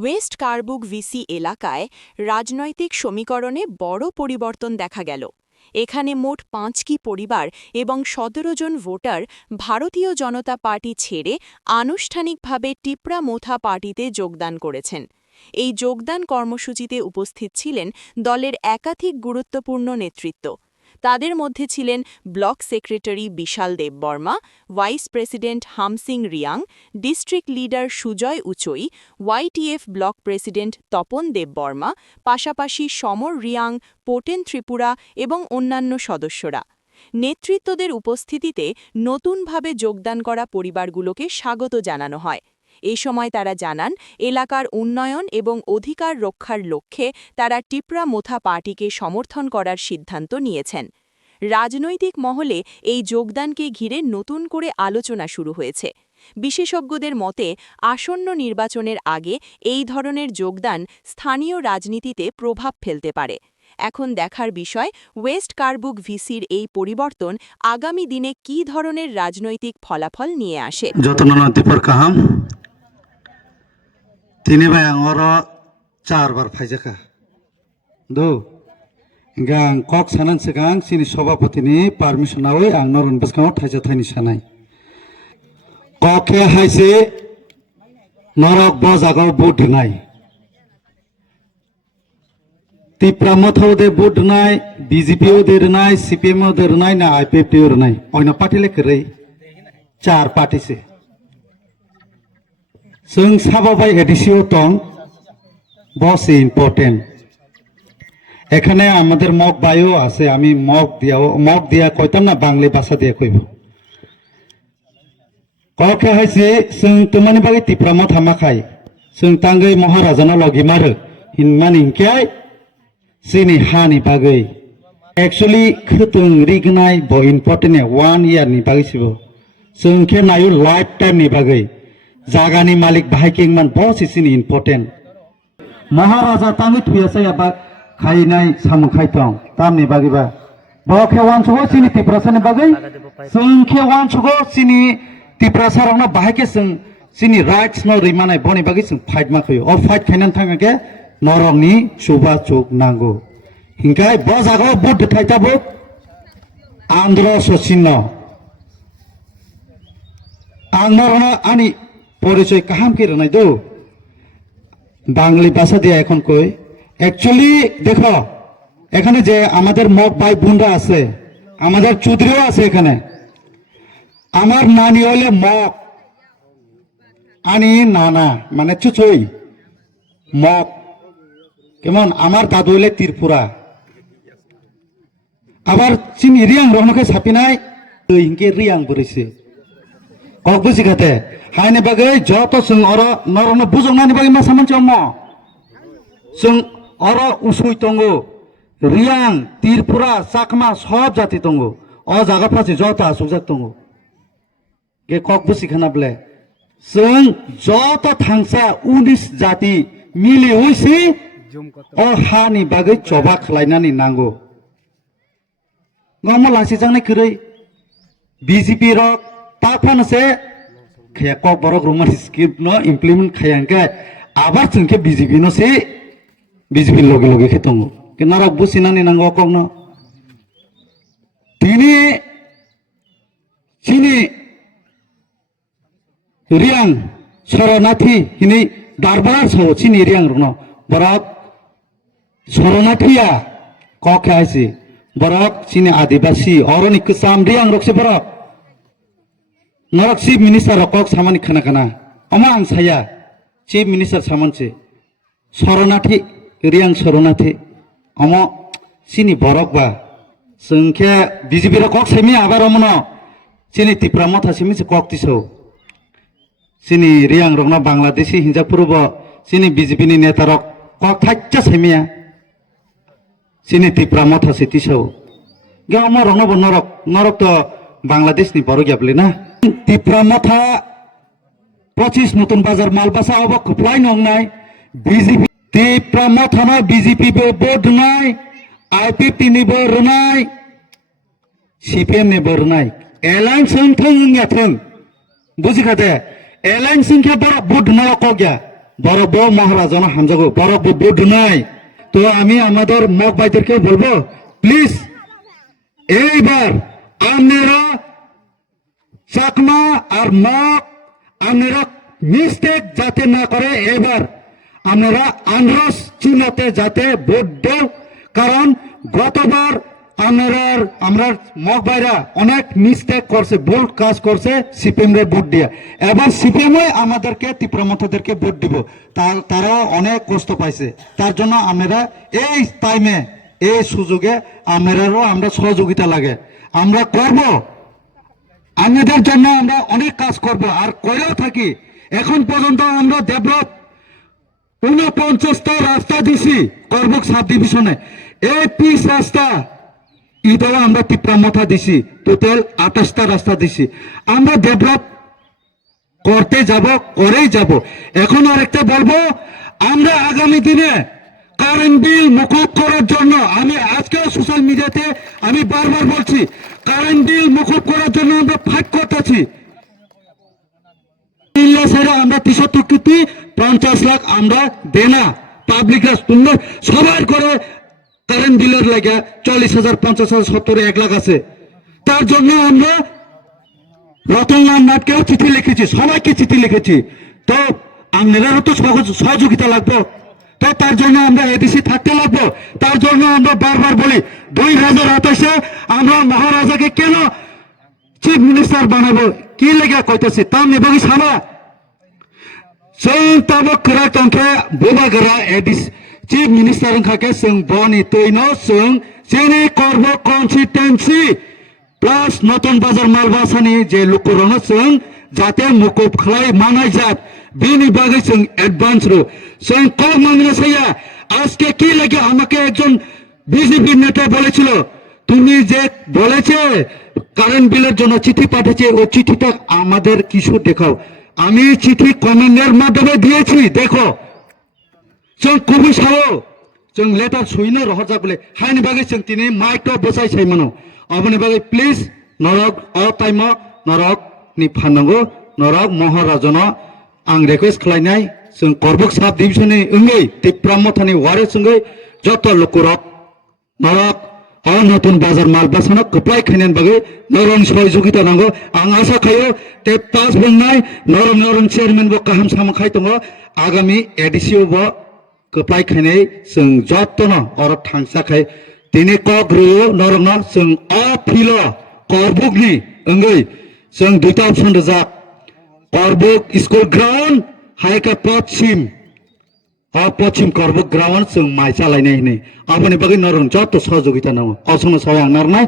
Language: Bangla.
ওয়েস্ট কারবুক ভিসি এলাকায় রাজনৈতিক সমীকরণে বড় পরিবর্তন দেখা গেল। এখানে মোট ৫টি পরিবার এবং ১৭ জন ভোটার ভারতীয় জনতা পার্টি ছেড়ে আনুষ্ঠানিকভাবে টিপরা মোথা পার্টিতে যোগদান করেছেন। এই যোগদান কর্মসূচিতে উপস্থিত ছিলেন দলের একাধিক গুরুত্বপূর্ণ নেতৃত্ব। তাদের মধ্যে ছিলেন block secretary Bishal Debbarma, vice president Hamsing Reang, district leader Sujoy Uchoi, YTF block president Tapan Debbarma, পাশাপাশি সমর রিয়াং, পোটেন ত্রিপুরা এবং অন্যান্য সদস্যরা। নেতৃত্বদের উপস্থিতিতে নতুনভাবে যোগদান করা পরিবারগুলোকে স্বাগত জানানো হয়। এ সময় তারা জানান, এলাকার উন্নয়ন এবং অধিকার রক্ষার লক্ষ্যে তারা টিপরা মোথা পার্টিকে সমর্থন করার সিদ্ধান্ত নিয়েছেন। রাজনৈতিক মহলে এই যোগদানকে ঘিরে নতুন করে আলোচনা শুরু হয়েছে। বিশেষজ্ঞদের মতে, আসন্ন নির্বাচনের আগে এই ধরনের যোগদান স্থানীয় রাজনীতিতে প্রভাব ফেলতে পারে। এখন দেখার বিষয়, ওয়েস্ট কারবুক ভিসির এই পরিবর্তন আগামী দিনে কী ধরনের রাজনৈতিক ফলাফল নিয়ে আসে। তিনি ভাই আঙর 4 বার ফাইজাকা দো গাং কক সানান সিগাং সিনি সভাপতিनि পারমিশন নাওই আং নরন বসকাও থাইজা থাইনি সানাই ককে হাইছে নরক বজাগাও বুট নাই টিপরা মথাও দে বুট নাই বিজেপি ও দের নাই সিপিএম ও দের নাই না আইপিএফটি ও নাই অন্য পার্টি লেখরে 4 পার্টি সে जों साबाबाय एडिसिও टं बस इम्पोर्टेंट এখানে আমাদের মক বায়ো আছে আমি মক দিয়া কইতাম না বাংলা ভাষা দিয়া কইব ককে হাইছে जों তোমানি বাগै টিপ্রামা থামাখাই जों तांगै महाराजाना लगि मारो हिनमानि हिंखाय जोंनि हानि बागै एक्चुअली खोतों रिगनाय ब इम्पोर्टेंट 1 इयार नि बागैसिबो जों के नायो लाइफ टाइम नि बागै जागानि मालिक बाहायकिं मान बस इसिनि इम्पोर्टेंट महाराजा तांगै थुयासै आबा खायनाय सामुखाय दं तामनि बागैबा बखे वानसुगो सिनि तिप्रासानि बागै जों के वानसुगो सिनि तिप्रासारावना बाहायके जों सिनि राइट्स न रैमानाय बनि बागै जों फाइट माखयो अ फाइट खायनान थांगाके नरंनि सुबा चुक नांगौ हिंखाय बजागो बुद्ध थाइताबो आंध्र सचिन्न आंनरना आनि পরিচয় কাহাম কে নাই দো বাংলা ভাষা দিয়ে এখন কই অ্যাকচুয়ালি দেখো এখানে যে আমাদের মক ভাই বোনরা আছে আমাদের চৌধুরীও আছে এখানে আমার নানি হইলে মক আনি নানা মানে চুচই মক কেমন আমার দাদু হইলে ত্রিপুরা আবার চিনি রিয়াং রহনকে ছাপিনাই ইনকে রিয়াং বরেছে কক বুঝি খাতে हायने बागै जत जों अर नरनो बुजंनानि बागै मा सामान चम जों अर उसुय दंगो रियां त्रिपुरा चाकमा सब जाति दंगो अ जागा फासे जत आसुजाक दंगो के कक बुसि खानाब्ले जों जत थांसा 19 जाति मिलि होइसि अ हानि बागै जबा खलायनानि नांगो गम लासि जांनाय खरै बीजेपी र पाफानसे खया कक बरक रोमान स्क्रिप्ट न इम्प्लीमेंट खयांके आबार जोंके बीजेपी न से बीजेपी लगे लगे के दङ के नारा बुसिनानि नांगौ कक न दिनि सिनि रियां शरणार्थी हिनि दरबार सो सिनि रियां रन बरक शरणार्थिया कक खायसि बरक सिनि आदिवासी अरनि कसाम रियां रक्से बरक नरक चीफ मिनिस्टार कक सामानि खाना खाना अमा आं साया चीफ मिनिस्टार सामानसे शरणार्थी रियां शरणार्थी अम सिनि बरक बा जोंखे बीजेपी कक सेमि आबार अमन सिनि टिप्रा मथा सेमि कक तिसौ सिनि रियां रंना बांग्लादेशी हिंजापुरब सिनि बीजेपी नि नेता रक कक थाच्चा सेमिया सिनि टिप्रा मथा से तिसौ गे अम रंना नरक नरक तो बांग्लादेश नि बरक याबले ना टिप्रा मथा 25 नतुन बाजार मालबासा अब खुफलाय नंनाय बीजेपी टिप्रा मथा बीजेपी बो बोर्ड नाय आईपीपी नि बो रनाय सीपीएम नि बो रनाय एलायंस थों याथों बुझि खादे एलायंस के बर बोर्ड न कग्या বরক বো মহারাজানো হামজাগো বরক বো বুদ্ধ নাই। তো আমি আমাদের মগ ভাইদেরকে বলবো প্লিজ এইবার আপনারা চাকমা আর মগ আপনারা মিস্টেক যাতে না করে এবার আপনারা আনরস চিহ্নতে যাতে ভোট দেও। কারণ গতবার আমরা মগ ভাইরা অনেক মিস্টেক করছে, ভুল কাজ করছে সিপিএম রে ভোট দিয়ে। এবার সিপিএম আমাদেরকে তীব্রমতাদেরকে ভোট দিব, তারাও অনেক কষ্ট পাইছে। তার জন্য আমরা এই টাইমে এই সুযোগে আমরারও আমরা সহযোগিতা লাগে আমরা করব, আমাদের জন্য আমরা অনেক কাজ করব আর করেও থাকি। এখন পর্যন্ত আমরা ডেভেলপ 49টা রাস্তা দিছি করবুক সাব ডিভিশনে। এই পিস রাস্তা ইদাও আমরা তীব্রমতা দিছি, টোটাল 28টা রাস্তা দিছি। আমরা ডেভেলপ করতে যাব, করেই যাব। এখন আরেকটা বলবো, আমরা আগামী দিনে কারেন্ট বিল মুকুব করার জন্য আমি আজকেও সোশ্যাল মিডিয়াতে আমি বারবার বলছি, কারেন্ট বিল মুকুব করার জন্য আমরা ফাইট করতেছি। আমরা 73 কোটি 50 লাখ আমরা দেনা পাবলিকরা তোমরা সবার করে কারেন্ট বিলের লাগে 40,000 50,000 70 1 লাখ আছে। তার জন্য আমরা রতনলাল নাথকেও চিঠি লিখেছি, সবাইকে চিঠি লিখেছি। তো আপনারাও তো সহযোগিতা লাগবো, তো তার জন্য আমরা এডিসি থাকতে লাগবো। তার জন্য আমরা বারবার বলি 2028-এ আমরা মহারাজাকে কেন চিফ মিনিস্টার বানাবো কি লেগে কইতেছি তাম নেবগি সাবা जों ताबो खराक तंखे बोबागरा एडिस चीफ मिनिस्टर खाके जों बनि तैनो जों जेने करब कन्सिस्टेंसी प्लस नतन बाजार मालबासानि जे लुकुरनो जों जाते मुकुब खलाय मानाय जात बिनि बागै जों एडभान्स रो जों कम मांगना साया আজকে কি লাগে আমাকে একজন বিজেপি নেতা বলেছিল তুমি যে বলেছে কারেন্ট বিলের জন্য চিঠি পাঠিয়েছে ওই চিঠিটা আমাদের কিছু দেখাও। আমি চিঠি কমেন্টের মাধ্যমে দিয়েছি, দেখো जों कबि सावो जों लेटार सुइनो रहरजा बोले हायनि बागै जों दिनै माइक बसाय साइमानो अबनि बागै प्लिज नरक अ टाइम नरक नि फाननांगौ नरक महाराजनो आं रिक्वेस्ट खालायनाय जों करबुक साब डिभिजननि ओंगै तीब्रमथानि वारे जोंगै जत लुकुरक नरक अ नतुन बाजार मालबासानो कप्लाय खायनायनि बागै नरन सहयोगिता नांगौ। आं आशा खायो ते पास बुंनाय नरन चेयारमेन बो गाहाम सामखाय दङ आगामी एडिसिअ बो कप्लाय खायनाय जों जतनो अर थांसाखाय दिनै कग्रुयो नरनो जों अ फिल करबुकनि ओंगै जों दुइटा अपसन रोजाब करबुक स्कुल ग्राउन्ड हायका पश्चिम पश्चिम करबुक ग्राउन्ड जों माइ चालायनाय नै आबनि बागै नरन जत सहयोगिता नांगौ असम सहाय आंनारनाय।